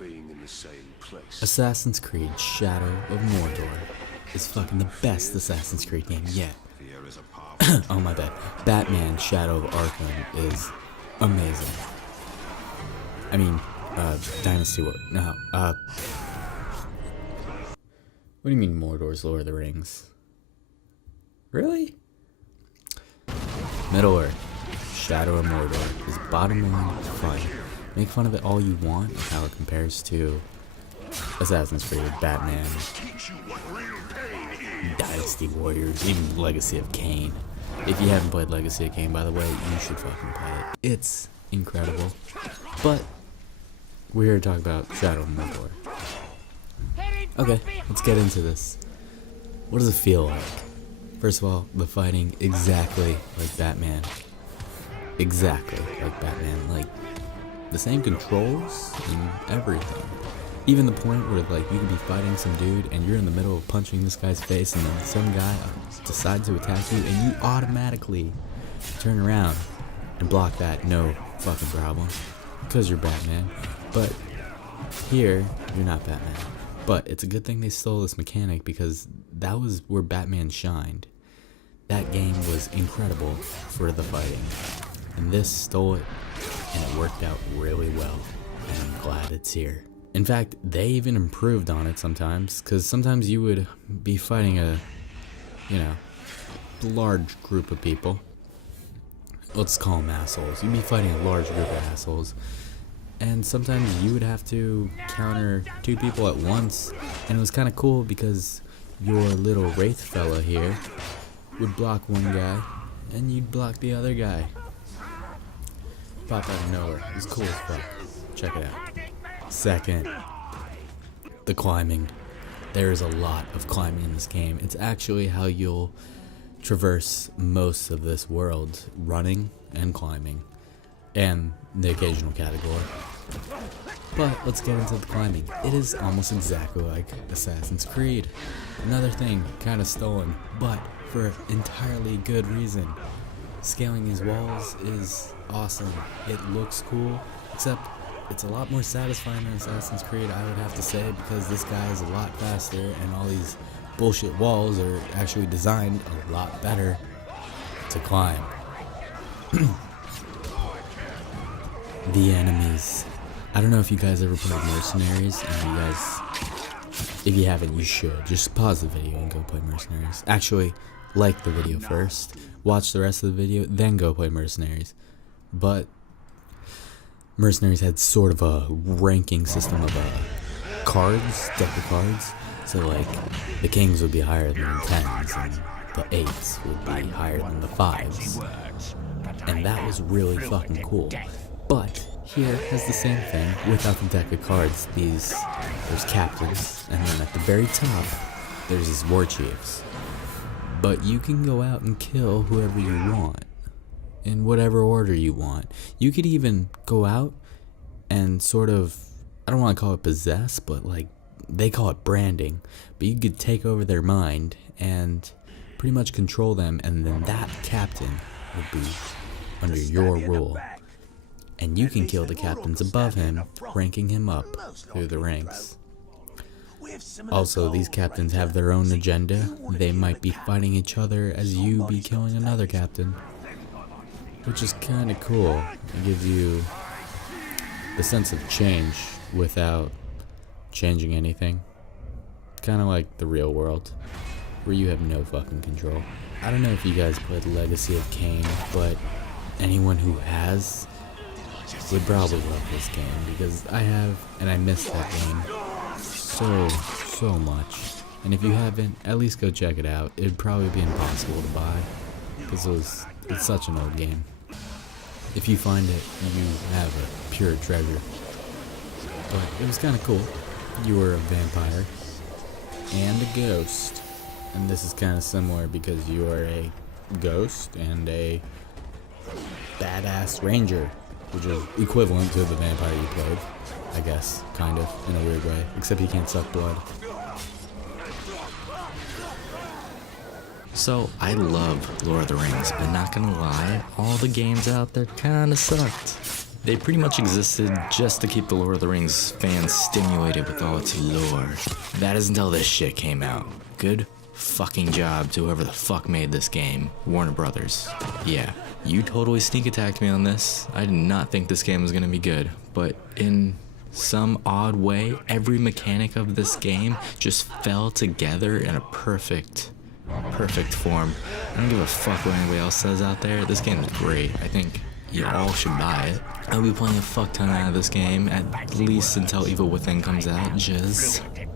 being in the same place. Assassin's Creed Shadow of Mordor is fucking the best Assassin's Creed game yet. Fear is a powerful Oh my bad. Batman Shadow of Arkham is amazing. I mean, Dynasty War. No, what do you mean Mordor's Lord of the Rings? Really? Middle Earth, Shadow of Mordor is bottom line fun. Make fun of it all you want, how it compares to Assassin's Creed, Batman, Dynasty Warriors, even Legacy of Kain. If you haven't played Legacy of Kain, by the way, you should fucking play it. It's incredible. But we're here to talk about Shadow of Mordor. Okay, let's get into this. What does it feel like? First of all, the fighting exactly like Batman. Exactly like Batman. Like, the same controls and everything. Even the point where, like, you could be fighting some dude and you're in the middle of punching this guy's face and then some guy decides to attack you and you automatically turn around and block that, no fucking problem. Because you're Batman. But here, you're not Batman. But it's a good thing they stole this mechanic because that was where Batman shined. That game was incredible for the fighting. And this stole it, and it worked out really well. And I'm glad it's here. In fact, they even improved on it sometimes, because sometimes you would be fighting a, large group of people. Let's call them assholes. You'd be fighting a large group of assholes. And sometimes you would have to counter two people at once. And it was kind of cool because your little wraith fella here would block one guy, and you'd block the other guy. Pop out of nowhere. It was cool as fuck. Check it out. Second, the climbing. There is a lot of climbing in this game. It's actually how you'll traverse most of this world, running and climbing. And the occasional category. But let's get into the climbing. It is almost exactly like Assassin's Creed. Another thing, kind of stolen, but for entirely good reason. Scaling these walls is awesome. It looks cool, except it's a lot more satisfying than Assassin's Creed, I would have to say, because this guy is a lot faster and all these bullshit walls are actually designed a lot better to climb. The enemies. I don't know if you guys ever played Mercenaries, and if you haven't, you should. Just pause the video and go play Mercenaries. Actually, like the video first, watch the rest of the video, then go play Mercenaries. But Mercenaries had sort of a ranking system of cards, deck of cards. So like, the kings would be higher than the 10s, and the 8s would be higher than the 5s. And that was really fucking cool. But here has the same thing without the deck of cards. There's captains, and then at the very top, there's these war chiefs. But you can go out and kill whoever you want, in whatever order you want. You could even go out and sort of, I don't want to call it possess, but like, they call it branding. But you could take over their mind and pretty much control them, and then that captain would be under your rule. And you can kill the captains above him, ranking him up through the ranks. Also, these captains have their own agenda. They might be fighting each other as you be killing another captain. Which is kind of cool. It gives you the sense of change without changing anything. Kind of like the real world, where you have no fucking control. I don't know if you guys played Legacy of Kain, but anyone who has would probably love this game, because I have, and I missed that game so much. And if you haven't, at least go check it out. It'd probably be impossible to buy, because it's such an old game. If you find it, you have a pure treasure. But it was kind of cool. You were a vampire and a ghost, and this is kind of similar because you are a ghost and a badass ranger, which is equivalent to the vampire you played, I guess, kind of, in a weird way, except he can't suck blood. So, I love Lord of the Rings, but not gonna lie, all the games out there kinda sucked. They pretty much existed just to keep the Lord of the Rings fans stimulated with all its lore. That is until this shit came out. Good fucking job to whoever the fuck made this game. Warner Brothers. Yeah, you totally sneak attacked me on this. I did not think this game was gonna be good, but in some odd way, every mechanic of this game just fell together in a perfect form. I don't give a fuck what anybody else says out there. This game is great. I think you all should buy it. I'll be playing a fuck ton out of this game, at least until Evil Within comes out,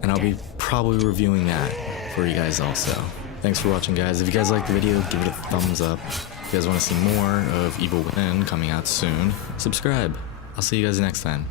and I'll be probably reviewing that for you guys also. Thanks for watching, guys. If you guys liked the video, give it a thumbs up. If you guys want to see more of Evil Within coming out soon, subscribe. I'll see you guys next time.